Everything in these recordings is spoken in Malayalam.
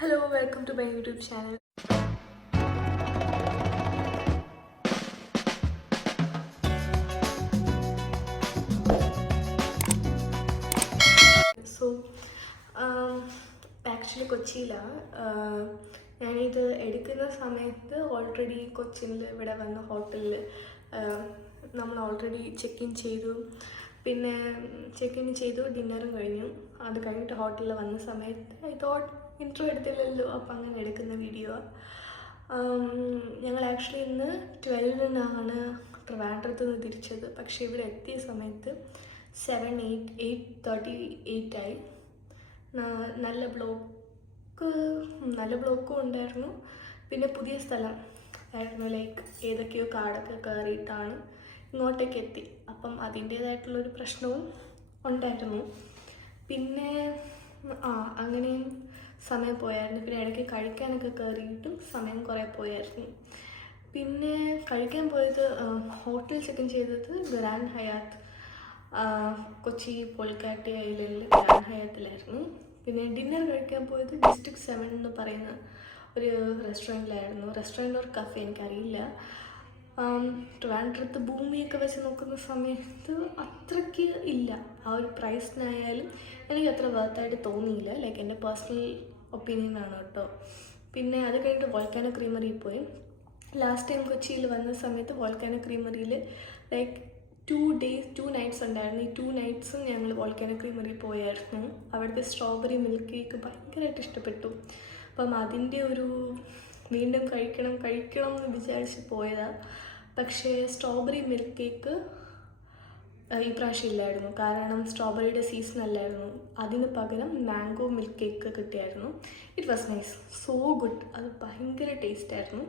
Hello, welcome to my YouTube channel. So, actually കൊച്ചിയിലാണ്. ഞാനിത് എടുക്കുന്ന സമയത്ത് ഓൾറെഡി കൊച്ചിയിൽ ഇവിടെ വന്ന ഹോട്ടലിൽ നമ്മൾ ഓൾറെഡി ചെക്ക് ഇൻ ചെയ്തു. പിന്നെ ചെക്ക് ഇൻ ചെയ്തു, ഡിന്നറും കഴിഞ്ഞു. അത് കഴിഞ്ഞിട്ട് ഹോട്ടലിൽ വന്ന സമയത്ത് ഐ തോട്ട് ഇൻട്രോ എടുത്തില്ലല്ലോ, അപ്പം അങ്ങനെ എടുക്കുന്ന വീഡിയോ. ഞങ്ങൾ ആക്ച്വലി ഇന്ന് 12-നാണ് ട്രിവാൻഡ്രത്ത് നിന്ന് തിരിച്ചത്. പക്ഷേ ഇവിടെ എത്തിയ സമയത്ത് 8:38 ആയി. നല്ല ബ്ലോക്കും ഉണ്ടായിരുന്നു. പിന്നെ പുതിയ സ്ഥലം ആയിരുന്നു, ലൈക്ക് ഏതൊക്കെയോ കാടൊക്കെ കയറിയിട്ടാണ് ഇങ്ങോട്ടേക്ക് എത്തി. അപ്പം അതിൻ്റേതായിട്ടുള്ളൊരു പ്രശ്നവും ഉണ്ടായിരുന്നു. പിന്നെ അങ്ങനെയും സമയം പോയായിരുന്നു. പിന്നെ ഇടയ്ക്ക് കഴിക്കാനൊക്കെ കയറിയിട്ടും സമയം കുറേ പോയായിരുന്നു. പിന്നെ കഴിക്കാൻ പോയത് ഹോട്ടൽ ചെക്ക് ഇൻ ചെയ്തത് ഗ്രാൻഡ് ഹയാത്ത്, കൊച്ചി പൊൽക്കാട്ടി ഐലൻഡിൽ ഗ്രാൻഡ് ഹയാത്തിലായിരുന്നു. പിന്നെ ഡിന്നർ കഴിക്കാൻ പോയത് ഡിസ്ട്രിക്ട് 7 എന്ന് പറയുന്ന ഒരു റെസ്റ്റോറൻറ്റിലായിരുന്നു. റെസ്റ്റോറൻറ്റ് ഒരു കഫേ, എനിക്കറിയില്ല. ട്രിവാൻഡ്രത്ത് ഭൂമിയൊക്കെ വെച്ച് നോക്കുന്ന സമയത്ത് അത്രയ്ക്ക് ഇല്ല. ആ ഒരു പ്രൈസിനായാലും എനിക്ക് അത്ര വർത്തായിട്ട് തോന്നിയില്ല. ലൈക്ക് എൻ്റെ പേഴ്സണൽ ഒപ്പീനിയനാണ് കേട്ടോ. പിന്നെ അത് കഴിഞ്ഞിട്ട് വോൾക്കാനോ ക്രീമറിയിൽ പോയി. ലാസ്റ്റ് ടൈം കൊച്ചിയിൽ വന്ന സമയത്ത് വോൾക്കാനോ ക്രീമറിയിൽ ലൈക്ക് 2 നൈറ്റ്സ് ഉണ്ടായിരുന്നു. ഈ 2 നൈറ്റ്സും ഞങ്ങൾ വോൾക്കാനോ ക്രീമറിയിൽ പോയായിരുന്നു. അവിടുത്തെ സ്ട്രോബെറി മിൽക്ക് കേക്ക് ഭയങ്കരമായിട്ട് ഇഷ്ടപ്പെട്ടു. അപ്പം അതിൻ്റെ ഒരു വീണ്ടും കഴിക്കണം എന്ന് വിചാരിച്ച് പോയതാണ്. പക്ഷേ സ്ട്രോബെറി മിൽക്ക് കേക്ക് ഈ പ്രാവശ്യം ഇല്ലായിരുന്നു, കാരണം സ്ട്രോബെറിയുടെ സീസൺ അല്ലായിരുന്നു. അതിന് പകരം മാംഗോ മിൽക്ക് കേക്ക് കിട്ടിയായിരുന്നു. It was nice, so good. അത് ഭയങ്കര ടേസ്റ്റായിരുന്നു.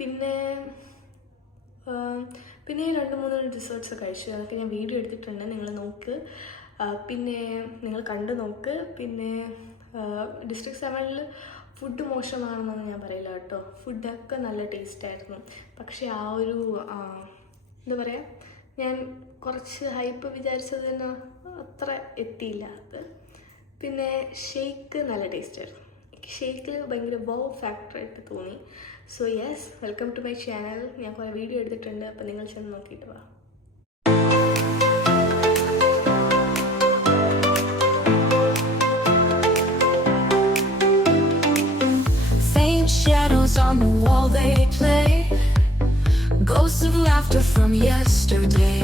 പിന്നെ 2-3 ഡിസേർട്ട്സ് കഴിച്ചു. അതൊക്കെ ഞാൻ വീഡിയോ എടുത്തിട്ടുണ്ട്, നിങ്ങൾ നോക്ക്. പിന്നെ നിങ്ങൾ കണ്ടു നോക്ക്. പിന്നെ ഡിസ്ട്രിക്ട് 7 ഫുഡ് മോശമാണെന്നൊന്നും ഞാൻ പറയില്ല കേട്ടോ. ഫുഡൊക്കെ നല്ല ടേസ്റ്റായിരുന്നു. പക്ഷേ ആ ഒരു എന്താ പറയുക, ഞാൻ കുറച്ച് ഹൈപ്പ് വിചാരിച്ചത് തന്നെ അത്ര എത്തിയില്ല അത്. പിന്നെ ഷേക്ക് നല്ല ടേസ്റ്റായിരുന്നു. ഷേക്കിൽ ഭയങ്കര ഫാക്ടറായിട്ട് തോന്നി. So yes, welcome to my channel. ഞാൻ കുറേ വീഡിയോ എടുത്തിട്ടുണ്ട്, അപ്പോൾ നിങ്ങൾ ചെന്ന് നോക്കിയിട്ട് വാ. Shadows on the wall, they play ghosts of laughter from yesterday.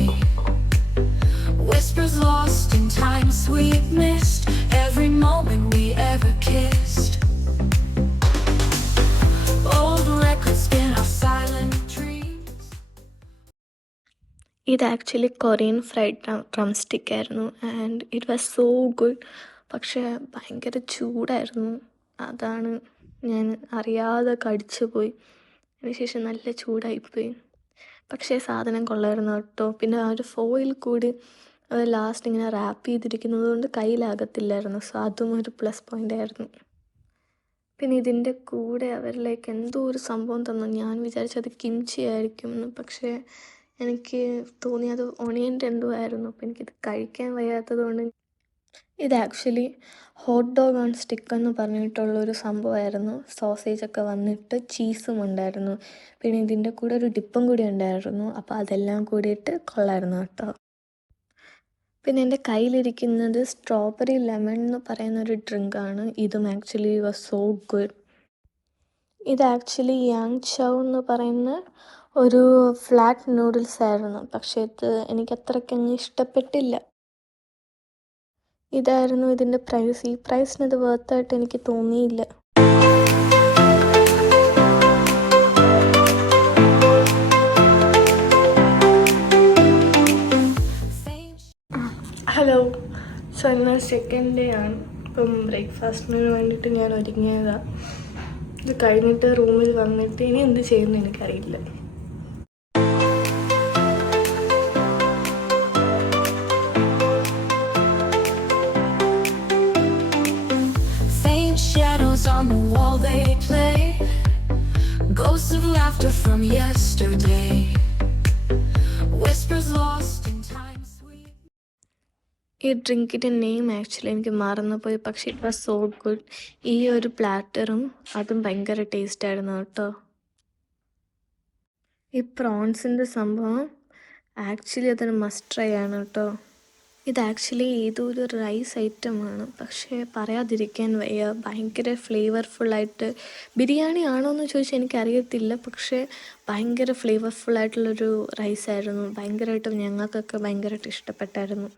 Whispers lost in time, sweet mist, every moment we ever kissed. Old records spin our silent dreams. ഇത് actually Korean fried drumstick ആയിരുന്നു, and it was so good. പക്ഷേ ഭയങ്കര ചൂടായിരുന്നു. അതാണ് ഞാൻ അറിയാതെ കടിച്ചു പോയി. അതിനുശേഷം നല്ല ചൂടായിപ്പോയി. പക്ഷേ സാധനം കൊള്ളായിരുന്നു കേട്ടോ. പിന്നെ ആ ഒരു ഫോയിൽ കൂടി അത് ലാസ്റ്റ് ഇങ്ങനെ റാപ്പ് ചെയ്തിരിക്കുന്നത് കൊണ്ട് കയ്യിലാകത്തില്ലായിരുന്നു. സോ അതും ഒരു പ്ലസ് പോയിൻ്റ് ആയിരുന്നു. പിന്നെ ഇതിൻ്റെ കൂടെ അവരിലേക്ക് എന്തോ ഒരു സംഭവം തന്നു. ഞാൻ വിചാരിച്ചത് കിംച്ചി ആയിരിക്കും എന്ന്. പക്ഷേ എനിക്ക് തോന്നി അത് ഒണിയൻ്റെ എന്തോ ആയിരുന്നു. അപ്പോൾ എനിക്കിത് കഴിക്കാൻ വയ്യാത്തത് കൊണ്ട് ഇത് actually hot dog on stick എന്ന് പറഞ്ഞിട്ടുള്ളൊരു സംഭവമായിരുന്നു. സോസേജൊക്കെ വന്നിട്ട് ചീസും ഉണ്ടായിരുന്നു. പിന്നെ ഇതിൻ്റെ കൂടെ ഒരു ഡിപ്പും കൂടി ഉണ്ടായിരുന്നു. അപ്പോൾ അതെല്ലാം കൂടിയിട്ട് കൊള്ളായിരുന്നു കേട്ടോ. പിന്നെ എൻ്റെ കയ്യിലിരിക്കുന്നത് സ്ട്രോബെറി ലെമൺ എന്ന് പറയുന്നൊരു ഡ്രിങ്കാണ്. ഇതും ആക്ച്വലി വാസ് സോ ഗുഡ്. ഇത് ആക്ച്വലി യാങ് ചൗ എന്ന് പറയുന്ന ഒരു ഫ്ലാറ്റ് നൂഡിൽസ് ആയിരുന്നു. പക്ഷേ ഇത് എനിക്ക് അത്രയ്ക്കങ്ങ് ഇഷ്ടപ്പെട്ടില്ല. ഇതായിരുന്നു ഇതിൻ്റെ പ്രൈസ്. ഈ പ്രൈസിന് ഇത് വർത്തായിട്ട് എനിക്ക് തോന്നിയില്ല. ഹലോ, സോ ഇന്ന് സെക്കൻഡ് ഡേ ആണ്. ഇപ്പം ബ്രേക്ക്ഫാസ്റ്റിന് വേണ്ടിയിട്ട് ഞാൻ ഒരുങ്ങിയതാണ്. ഇത് കഴിഞ്ഞിട്ട് റൂമിൽ വന്നിട്ട് ഇനി എന്ത് ചെയ്യുന്നു എനിക്കറിയില്ല. Shadows on the wall, they play ghosts of laughter from yesterday. Whispers lost in time, sweet. ഈ ഡ്രിങ്കിൻ്റെ നെയിം ആക്ച്വലി എനിക്ക് മറന്നുപോയി, പക്ഷേ ഇറ്റ് വാസ് സോ ഗുഡ്. ഈ ഒരു പ്ലാറ്ററും അതും ഭയങ്കര ടേസ്റ്റായിരുന്നു കേട്ടോ. ഈ പ്രോൺസിൻ്റെ സംഭവം ആക്ച്വലി അതൊരു മസ്റ്റ് ട്രൈ ആണ് കേട്ടോ. ഇത് ആക്ച്വലി ഏതോ ഒരു റൈസ് ഐറ്റമാണ്, പക്ഷേ പറയാതിരിക്കാൻ വയ്യ. ഭയങ്കര ഫ്ലേവർഫുള്ളായിട്ട്, ബിരിയാണി ആണോ എന്ന് ചോദിച്ചാൽ എനിക്കറിയത്തില്ല, പക്ഷേ ഭയങ്കര ഫ്ലേവർഫുള്ളായിട്ടുള്ളൊരു റൈസായിരുന്നു. ഭയങ്കരമായിട്ട് ഞങ്ങൾക്കൊക്കെ ഭയങ്കരമായിട്ട് ഇഷ്ടപ്പെട്ടായിരുന്നു.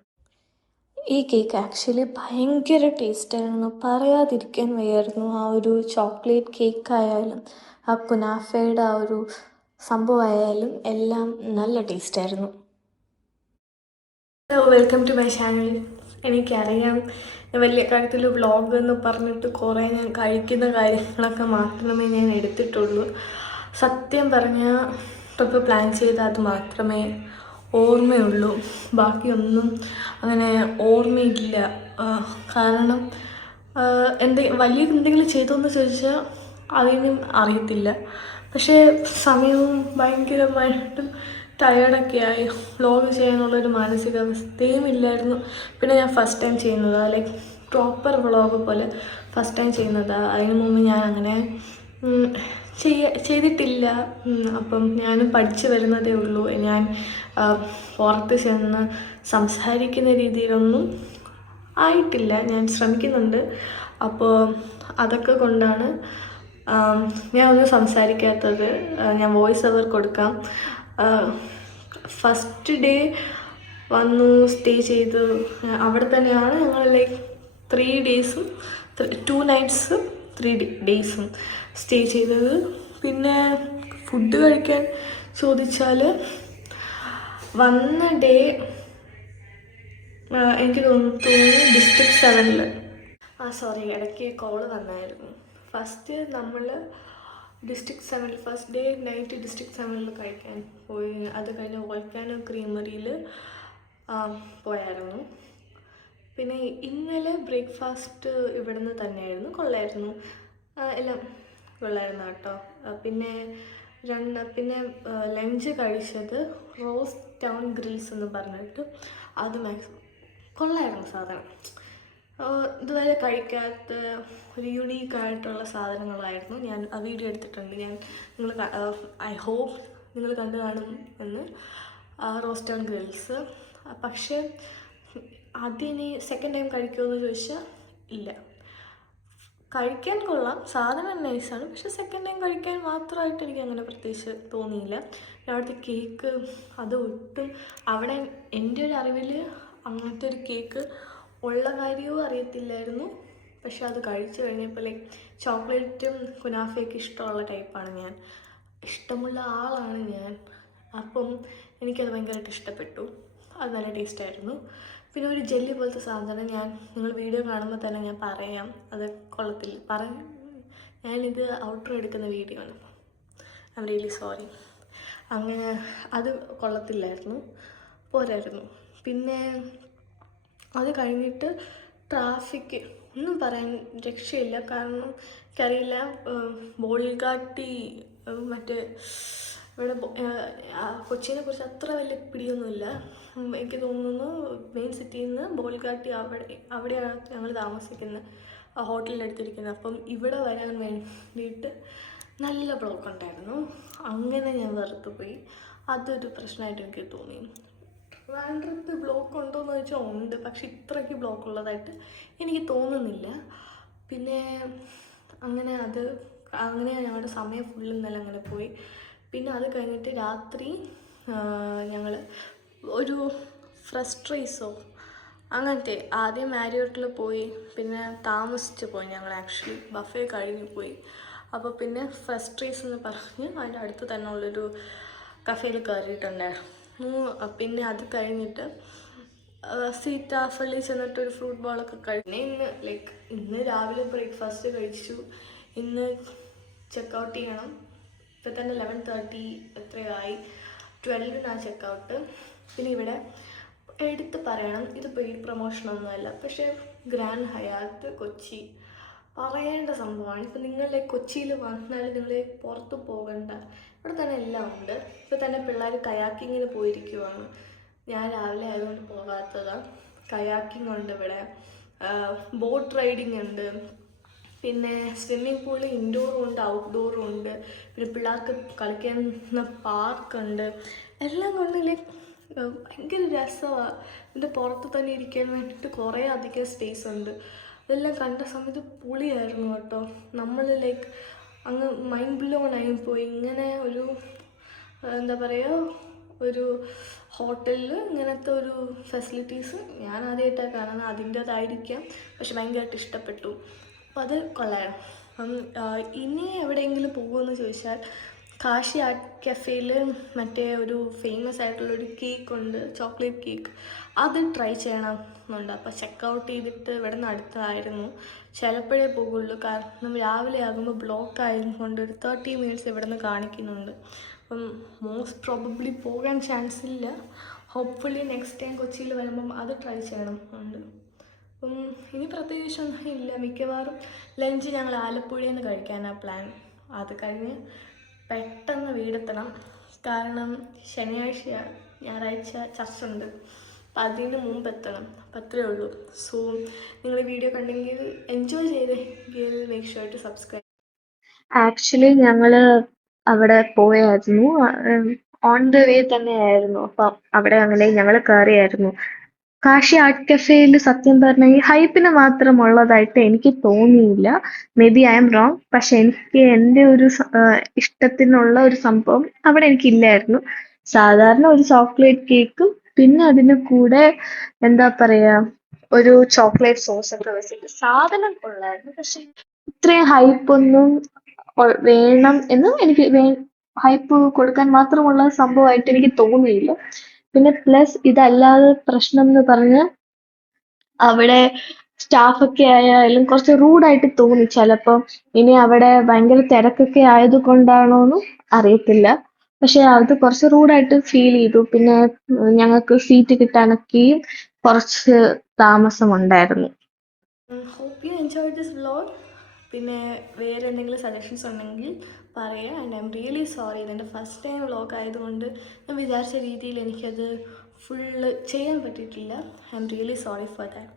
ഈ കേക്ക് ആക്ച്വലി ഭയങ്കര ടേസ്റ്റായിരുന്നു, പറയാതിരിക്കാൻ വയ്യായിരുന്നു. ആ ഒരു ചോക്ലേറ്റ് കേക്കായാലും ആ കുനാഫയുടെ ആ ഒരു സംഭവമായാലും എല്ലാം നല്ല ടേസ്റ്റായിരുന്നു. Hello, welcome to my channel. എനിക്കറിയാം ഞാൻ വലിയ കാര്യത്തിൽ വ്ളോഗ് എന്ന് പറഞ്ഞിട്ട് കുറേ ഞാൻ കഴിക്കുന്ന കാര്യങ്ങളൊക്കെ മാത്രമേ ഞാൻ എടുത്തിട്ടുള്ളൂ. സത്യം പറഞ്ഞാൽ ട്രിപ്പ് പ്ലാൻ ചെയ്ത് അത് മാത്രമേ ഓർമ്മയുള്ളൂ, ബാക്കിയൊന്നും അങ്ങനെ ഓർമ്മയില്ല. കാരണം വലിയ എന്തെങ്കിലും ചെയ്തോന്ന് ചോദിച്ചാൽ അതിനും അറിയത്തില്ല. പക്ഷേ സമയവും ഭയങ്കരമായിട്ടും ടയേർഡൊക്കെ ആയി, വ്ളോഗ് ചെയ്യാനുള്ളൊരു മാനസികാവസ്ഥയും ഇല്ലായിരുന്നു. പിന്നെ ഞാൻ ഫസ്റ്റ് ടൈം ചെയ്യുന്നതാണ്, ലൈക്ക് പ്രോപ്പർ വ്ളോഗ് പോലെ ഫസ്റ്റ് ടൈം ചെയ്യുന്നതാണ്. അതിന് മുമ്പ് ഞാൻ അങ്ങനെ ചെയ്തിട്ടില്ല. അപ്പം ഞാനും പഠിച്ചു വരുന്നതേ ഉള്ളൂ. ഞാൻ പുറത്ത് ചെന്ന് സംസാരിക്കുന്ന രീതിയിലൊന്നും ആയിട്ടില്ല, ഞാൻ ശ്രമിക്കുന്നുണ്ട്. അപ്പോൾ അതൊക്കെ കൊണ്ടാണ് ഞാൻ ഒന്നും സംസാരിക്കാത്തത്. ഞാൻ വോയിസ് ഓവർ കൊടുക്കാം. ഫസ്റ്റ് ഡേ വന്നു, സ്റ്റേ ചെയ്തു. അവിടെ തന്നെയാണ് ഞങ്ങൾ ലൈക്ക് 3 ഡേയ്സും 2 നൈറ്റ്സും 3 ഡേയ്സും സ്റ്റേ ചെയ്തത്. പിന്നെ ഫുഡ് കഴിക്കാൻ ചോദിച്ചാൽ വന്ന ഡേ എനിക്ക് തോന്നുന്നു ഡിസ്ട്രിക്ട് 7-ൽ, സോറി ഇടയ്ക്ക് കോള് വന്നായിരുന്നു. ഫസ്റ്റ് നമ്മൾ ഡിസ്ട്രിക്ട് 7-ൽ ഫസ്റ്റ് ഡേ നൈറ്റ് ഡിസ്ട്രിക്ട് 7-ൽ കഴിക്കാൻ പോയി. അത് കഴിഞ്ഞ് വോൾക്കാനോ ക്രീമറിയിൽ പോയായിരുന്നു. പിന്നെ ഇന്നലെ ബ്രേക്ക്ഫാസ്റ്റ് ഇവിടുന്ന് തന്നെയായിരുന്നു, കൊള്ളായിരുന്നു, എല്ലാം കൊള്ളായിരുന്നു കേട്ടോ. പിന്നെ ലഞ്ച് കഴിച്ചത് റോസ് ടൗൺ ഗ്രിൽസ് എന്ന് പറഞ്ഞിട്ട്, അത് കൊള്ളായിരുന്നു സാധനം. ഇതുവരെ കഴിക്കാത്ത ഒരു യുണീക്കായിട്ടുള്ള സാധനങ്ങളായിരുന്നു. ഞാൻ ആ വീഡിയോ എടുത്തിട്ടുണ്ട്, ഐ ഹോപ്പ് നിങ്ങൾ കണ്ടു കാണും എന്ന്. Rose town grills. പക്ഷേ അതിന് സെക്കൻഡ് ടൈം കഴിക്കുമെന്ന് ചോദിച്ചാൽ ഇല്ല. കഴിക്കാൻ കൊള്ളാം, സാധനം നൈസാണ്, പക്ഷെ സെക്കൻഡ് ടൈം കഴിക്കാൻ മാത്രമായിട്ട് എനിക്ക് അങ്ങനെ പ്രത്യേകിച്ച് തോന്നിയില്ല. അവിടുത്തെ കേക്ക് അത് ഒട്ടും, അവിടെ എൻ്റെ ഒരു അറിവിൽ അങ്ങനത്തെ ഒരു കേക്ക് ഉള്ള കാര്യവും അറിയത്തില്ലായിരുന്നു. പക്ഷെ അത് കഴിച്ചു കഴിഞ്ഞപ്പോൾ ലൈക്ക് ചോക്ലേറ്റും കുനാഫയൊക്കെ ഇഷ്ടമുള്ള ടൈപ്പാണ് ഞാൻ, ഇഷ്ടമുള്ള ആളാണ് ഞാൻ. അപ്പം എനിക്കത് ഭയങ്കരമായിട്ട് ഇഷ്ടപ്പെട്ടു. അത് നല്ല ടേസ്റ്റായിരുന്നു. പിന്നെ ഒരു ജെല്ലി പോലത്തെ സാധനം, നിങ്ങൾ വീഡിയോ കാണുമ്പോൾ തന്നെ ഞാൻ പറയാം, അത് കൊള്ളത്തില്ല. ഞാനിത് ഔട്ട്രോ എടുക്കുന്ന വീഡിയോ ആണ്, ഐ എം റിയലി സോറി. അങ്ങനെ അത് കൊള്ളത്തില്ലായിരുന്നു, പോരായിരുന്നു. പിന്നെ അത് കഴിഞ്ഞിട്ട് ട്രാഫിക് ഒന്നും പറയാൻ രക്ഷയില്ല. കാരണം എനിക്കറിയില്ല, ബോൾഗാട്ടി മറ്റേ ഇവിടെ കൊച്ചിനെ കുറിച്ച് അത്ര വലിയ പിടിയൊന്നുമില്ല. എനിക്ക് തോന്നുന്നു മെയിൻ സിറ്റിയിൽ നിന്ന് ബോൾഗാട്ടി അവിടെയാണ് ഞങ്ങൾ താമസിക്കുന്നത്, ഹോട്ടലിലെടുത്തിരിക്കുന്നത്. അപ്പം ഇവിടെ വരാൻ വേണ്ടിയിട്ട് നല്ല ബ്ലോക്ക് ഉണ്ടായിരുന്നു. അങ്ങനെ ഞാൻ വെറുതെ പോയി. അതൊരു പ്രശ്നമായിട്ട് എനിക്ക് തോന്നി. ട്രിവാൻഡ്രത്ത് ബ്ലോക്ക് ഉണ്ടോയെന്ന് ചോദിച്ചാൽ ഉണ്ട്, പക്ഷെ ഇത്രയ്ക്ക് ബ്ലോക്ക് ഉള്ളതായിട്ട് എനിക്ക് തോന്നുന്നില്ല. പിന്നെ അങ്ങനെ ഞങ്ങളുടെ സമയം ഫുള്ളും ഇന്നലെ അങ്ങനെ പോയി. പിന്നെ അത് കഴിഞ്ഞിട്ട് രാത്രി ഞങ്ങൾ ഒരു ഫ്രസ്ട്രൈസോ അങ്ങനത്തെ, ആദ്യം മാരിയോട്ടിൽ പോയി, പിന്നെ താമസിച്ച് പോയി ഞങ്ങൾ, ആക്ച്വലി ബഫേ കഴിഞ്ഞ് പോയി. അപ്പോൾ പിന്നെ ഫ്രസ്ട്രൈസ് എന്ന് പറഞ്ഞ് അതിൻ്റെ അടുത്ത് തന്നെ ഉള്ളൊരു കഫേയിൽ കയറിയിട്ടുണ്ടായിരുന്നു. പിന്നെ അത് കഴിഞ്ഞിട്ട് സീതാഫള്ളി ചെന്നിട്ടൊരു ഫ്രൂട്ട് ബോളൊക്കെ കഴിഞ്ഞ് ഇന്ന് രാവിലെ ബ്രേക്ക്ഫാസ്റ്റ് കഴിച്ചു. ഇന്ന് ചെക്കൗട്ട് ചെയ്യണം. ഇപ്പോൾ തന്നെ 11:30 എത്രയായി, 12-നാണ് ചെക്കൗട്ട്. പിന്നെ ഇവിടെ എടുത്ത് പറയണം, ഇത് പെയ്ഡ് പ്രൊമോഷനൊന്നുമല്ല, പക്ഷേ ഗ്രാൻഡ് ഹയാത്ത് കൊച്ചി പറയേണ്ട സംഭവമാണ്. ഇപ്പം നിങ്ങൾ കൊച്ചിയിൽ വന്നാൽ നിങ്ങൾ പുറത്ത് പോകണ്ട, ഇവിടെ തന്നെ എല്ലാം ഉണ്ട്. ഇപ്പോൾ തന്നെ പിള്ളേർ കയാക്കിങ്ങിന് പോയിരിക്കുവാണ്. ഞാൻ രാവിലെ ആയതുകൊണ്ട് പോകാത്തതാണ്. കയാക്കിംഗ് ഉണ്ട് ഇവിടെ, ബോട്ട് റൈഡിങ് ഉണ്ട്, പിന്നെ സ്വിമ്മിംഗ് പൂള് ഇൻഡോറും ഉണ്ട് ഔട്ട്ഡോറും ഉണ്ട്, പിന്നെ പിള്ളേർക്ക് കളിക്കുന്ന പാർക്കുണ്ട്. എല്ലാം കൊണ്ട് ലൈക്ക് ഭയങ്കര രസമാണ്. ഇതിൻ്റെ പുറത്ത് തന്നെ ഇരിക്കാൻ വേണ്ടിയിട്ട് കുറേ അധികം സ്പേസ് ഉണ്ട്. അതെല്ലാം കണ്ട സമയത്ത് പൊളിയായിരുന്നു കേട്ടോ. നമ്മൾ ലൈക്ക് അങ്ങ് മൈൻഡ് ബ്ലോൺ ആയി പോയി. ഇങ്ങനെ ഒരു എന്താ പറയുക, ഒരു ഹോട്ടലിൽ ഇങ്ങനത്തെ ഒരു ഫെസിലിറ്റീസ് ഞാൻ ആദ്യമായിട്ടാണ് കാണുന്നത്. അതിൻ്റേതായിരിക്കാം, പക്ഷെ ഭയങ്കരമായിട്ട് ഇഷ്ടപ്പെട്ടു. അപ്പോൾ അത് കൊള്ളാം. ഇനി എവിടെയെങ്കിലും പോകുമെന്ന് ചോദിച്ചാൽ കാശി ആർട്ട് കഫേയിൽ മറ്റേ ഒരു ഫേമസ് ആയിട്ടുള്ളൊരു കേക്കുണ്ട്, ചോക്ലേറ്റ് കേക്ക്. അത് ട്രൈ ചെയ്യണമെന്നുണ്ട്. അപ്പോൾ ചെക്കൗട്ട് ചെയ്തിട്ട് ഇവിടെ നിന്ന് അടുത്തായിരുന്നു, ചിലപ്പോഴേ പോകുള്ളൂ. കാരണം രാവിലെ ആകുമ്പോൾ ബ്ലോക്ക് ആയതുകൊണ്ട് ഒരു 30 മിനിറ്റ്സ് ഇവിടെ നിന്ന് കാണിക്കുന്നുണ്ട്. അപ്പം മോസ്റ്റ് പ്രോബബ്ലി പോകാൻ ചാൻസ് ഇല്ല. ഹോപ്പ്ഫുള്ളി നെക്സ്റ്റ് ടൈം കൊച്ചിയിൽ വരുമ്പം അത് ട്രൈ ചെയ്യണം ഉണ്ട്. അപ്പം ഇനി പ്രത്യേകിച്ചൊന്നും ഇല്ല. മിക്കവാറും ലഞ്ച് ഞങ്ങൾ ആലപ്പുഴയിൽ നിന്ന് കഴിക്കാനാണ് പ്ലാൻ. അത് കഴിഞ്ഞ് പെട്ടെന്ന് വീടെത്തണം. കാരണം ഞായറാഴ്ച ചർച്ചുണ്ട്. അപ്പം അതിന് മുമ്പ് എത്തണം. അപ്പം അത്രയേ ഉള്ളൂ. സോ നിങ്ങൾ വീഡിയോ കണ്ടെങ്കിൽ എൻജോയ് ചെയ്തെങ്കിൽ make sure to subscribe. Actually ഞങ്ങൾ അവിടെ പോയായിരുന്നു, ഓൺ ദ വേ തന്നെയായിരുന്നു. അപ്പം അവിടെ അങ്ങനെ ഞങ്ങൾ കയറിയായിരുന്നു. കാശി ആർട്ട് കഫേയിൽ സത്യം പറഞ്ഞാൽ ഈ ഹൈപ്പിന് മാത്രമുള്ളതായിട്ട് എനിക്ക് തോന്നിയില്ല. May be I M wrong. പക്ഷെ എനിക്ക് എൻ്റെ ഒരു ഇഷ്ടത്തിനുള്ള ഒരു സംഭവം അവിടെ എനിക്കില്ലായിരുന്നു. സാധാരണ ഒരു ചോക്ലേറ്റ് കേക്കും പിന്നെ അതിന് കൂടെ എന്താ പറയാ ഒരു ചോക്ലേറ്റ് സോസ് ഒക്കെ വെച്ചിട്ട് സാധനം കൊള്ളായിരുന്നു. പക്ഷെ ഇത്രയും ഹൈപ്പൊന്നും വേണം എന്നും എനിക്ക് ഹൈപ്പ് കൊടുക്കാൻ മാത്രമുള്ള സംഭവമായിട്ട് എനിക്ക് തോന്നിയില്ല. പിന്നെ പ്ലസ് ഇതല്ലാതെ പ്രശ്നം എന്ന് പറഞ്ഞാൽ അവിടെ സ്റ്റാഫൊക്കെ ആയാലും കുറച്ച് റൂഡായിട്ട് തോന്നി ചിലപ്പോൾ. ഇനി അവിടെ ഭയങ്കര തിരക്കൊക്കെ ആയത് കൊണ്ടാണോന്നും അറിയത്തില്ല. പക്ഷെ അത് കുറച്ച് റൂഡായിട്ട് ഫീൽ ചെയ്തു. പിന്നെ ഞങ്ങൾക്ക് സീറ്റ് കിട്ടാനൊക്കെയും കുറച്ച് താമസമുണ്ടായിരുന്നു. Hope you enjoy this vlog. പിന്നെ വേറെ എന്തെങ്കിലും സജഷൻസ് ഉണ്ടെങ്കിൽ പറയാം. And I'm really sorry. ഇതെൻ്റെ ഫസ്റ്റ് ടൈം വ്ലോഗ് ആയതുകൊണ്ട് ഞാൻ വിചാരിച്ച രീതിയിൽ എനിക്കത് ഫുള്ള് ചെയ്യാൻ പറ്റിയിട്ടില്ല. I'm really sorry for that.